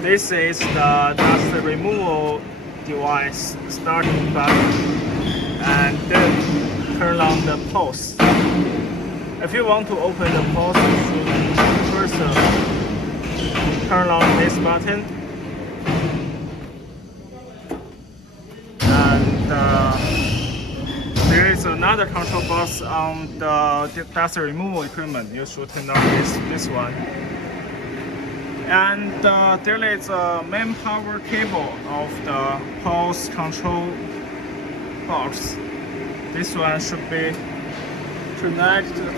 This is the dust removal device starting button, and then turn on the pulse. If you want to open the pulse, you should first turn on this button, and there is another control box on the dust removal equipment. You should turn on this one. And there is a main power cable of the pulse control box. This one should be connected.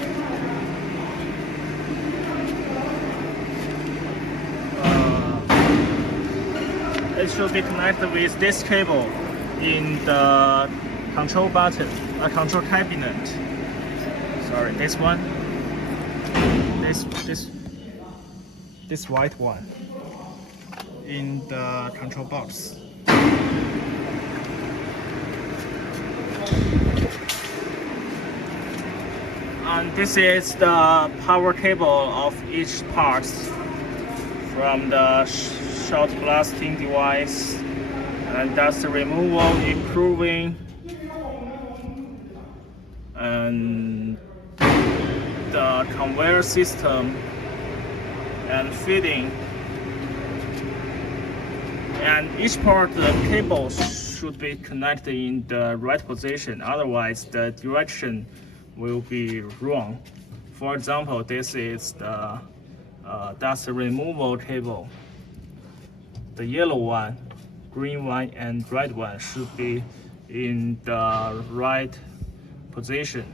It should be connected with this cable in the control button, control cabinet. Sorry, this one. This white one in the control box. And this is the power cable of each part, from the shot blasting device and dust removal, improving, and the conveyor system and feeding. And each part, the cables should be connected in the right position, otherwise the direction will be wrong. For example, this is the dust removal cable. The yellow one, green one, and red one should be in the right position.